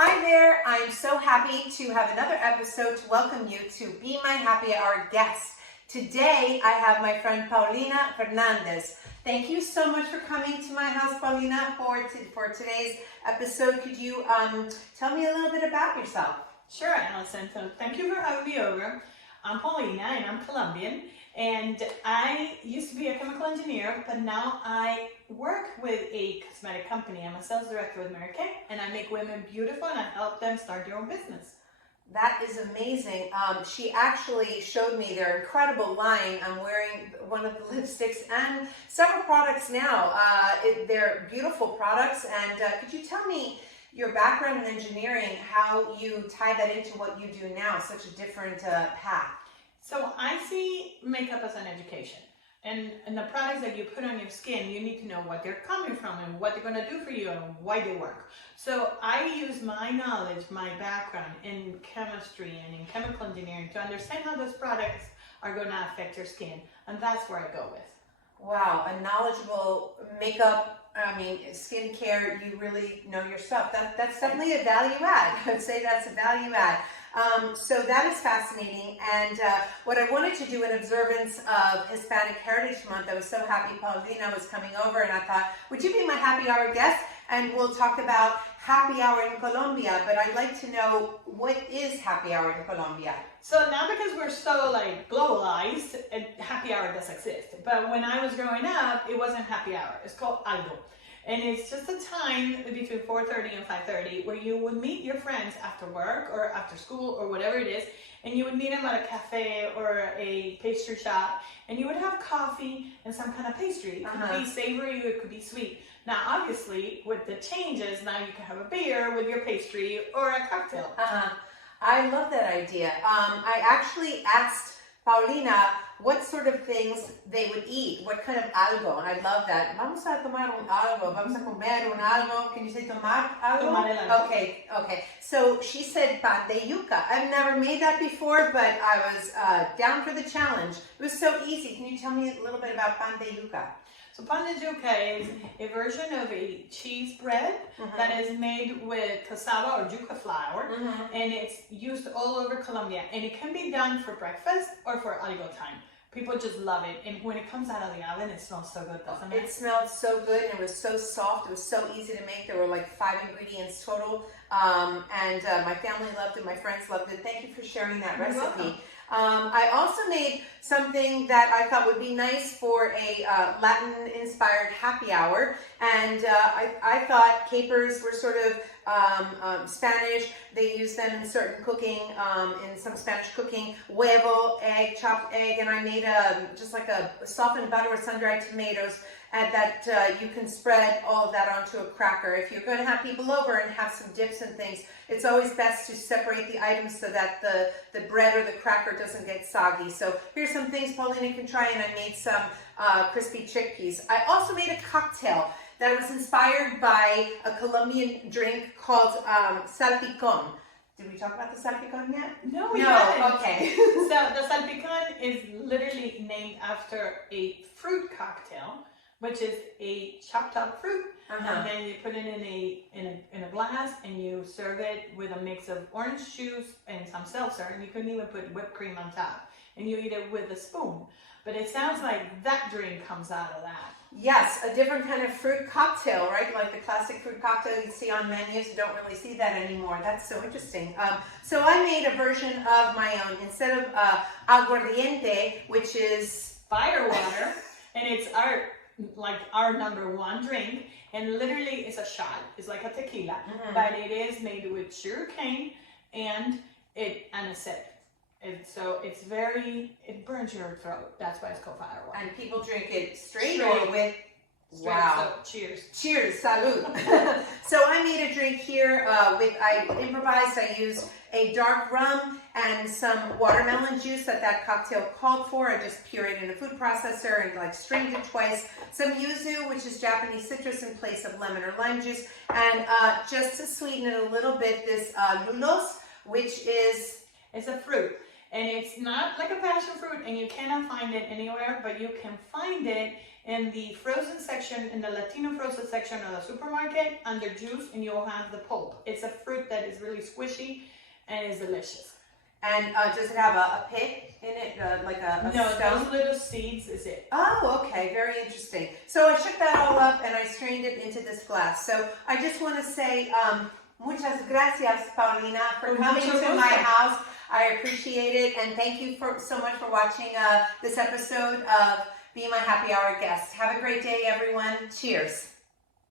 Hi there, I'm so happy to have another episode to welcome you to Be My Happy Hour guest. Today I have my friend Paulina Fernandez. Thank you so much for coming to my house, Paulina, for today's episode. Could you tell me a little bit about yourself? Sure, Allison. So thank you for having me over. I'm Paulina and I'm Colombian, and I used to be a chemical engineer, but now I work with a cosmetic company. I'm a sales director with Mary Kay, and I make women beautiful and I help them start their own business. That is amazing. She actually showed me their incredible line. I'm wearing one of the lipsticks and several products now. They're beautiful products. And could you tell me your background in engineering, how you tie that into what you do now, such a different path? So I see makeup as an education. And the products that you put on your skin, you need to know what they're coming from and what they're going to do for you and why they work. So I use my knowledge, my background in chemistry and in chemical engineering to understand how those products are going to affect your skin. And that's where I go with. Wow, a knowledgeable makeup, skincare, you really know your stuff. That's definitely a value add. I would say that's a value add. So that is fascinating, and what I wanted to do in observance of Hispanic Heritage Month, I was so happy Paulina was coming over, and I thought, would you be my happy hour guest? And we'll talk about happy hour in Colombia, but I'd like to know, what is happy hour in Colombia? So now, because we're so globalized, happy hour does exist. But when I was growing up, it wasn't happy hour. It's called Algo. And it's just a time between 4:30 and 5:30 where you would meet your friends after work or after school or whatever it is, and you would meet them at a cafe or a pastry shop, and you would have coffee and some kind of pastry. It could be savory, it could be sweet. Now, obviously, with the changes, now you can have a beer with your pastry or a cocktail. I love that idea. I actually asked Paulina what sort of things they would eat, what kind of algo, and I love that. Vamos a tomar un algo, vamos a comer un algo. Can you say tomar algo? Tomar el algo. Okay. So she said pan de yuca. I've never made that before, but I was down for the challenge. It was so easy. Can you tell me a little bit about pan de yuca? So pan de yuca is a version of a cheese bread that is made with cassava or yucca flour, and it's used all over Colombia. And it can be done for breakfast or for algo time. People just love it, and when it comes out of the oven, it smells so good, doesn't it? It smelled so good, and it was so soft. It was so easy to make. There were like 5 ingredients total, and my family loved it. My friends loved it. Thank you for sharing that recipe. I also made something that I thought would be nice for a Latin-inspired happy hour, and I thought capers were sort of Spanish. They use them in certain cooking, in some Spanish cooking. Huevo, egg, chopped egg, and I made just like a softened butter with sun-dried tomatoes, and that you can spread all of that onto a cracker. If you're going to have people over and have some dips and things, it's always best to separate the items so that the bread or the cracker doesn't get soggy. So here's some things Paulina can try, and I made some crispy chickpeas. I also made a cocktail that was inspired by a Colombian drink called Salpicon. Did we talk about the Salpicon yet? No, we haven't. Okay. So the Salpicon is literally named after a fruit cocktail, which is a chopped up fruit, and then you put it in a glass, and you serve it with a mix of orange juice and some seltzer, and you can even put whipped cream on top, and you eat it with a spoon. But it sounds like that drink comes out of that. Yes, a different kind of fruit cocktail, right? Like the classic fruit cocktail you see on menus. You don't really see that anymore. That's so interesting. So I made a version of my own. Instead of aguardiente, which is fire water, and it's our number one drink, and literally it's a shot. It's like a tequila, but it is made with sugar cane and a sip. And so it burns your throat. That's why it's called fire water. And people drink it straight or with, wow. So cheers. Cheers, salud. So I made a drink here I improvised. I used a dark rum and some watermelon juice that cocktail called for. I just pureed in a food processor and strained it twice. Some yuzu, which is Japanese citrus in place of lemon or lime juice. And just to sweeten it a little bit, this lulos, which is... It's a fruit. And it's not like a passion fruit, and you cannot find it anywhere, but you can find it in the frozen section, in the Latino frozen section of the supermarket under juice, and you'll have the pulp. It's a fruit that It's really squishy and it's delicious. And does it have a pit in it, like a No, stone? those little seeds is it. Oh, okay, very interesting. So I shook that all up and I strained it into this glass. So I just want to say muchas gracias, Paulina, for coming to my house. I appreciate it, and thank you so much for watching this episode of Be My Happy Hour Guest. Have a great day, everyone. Cheers.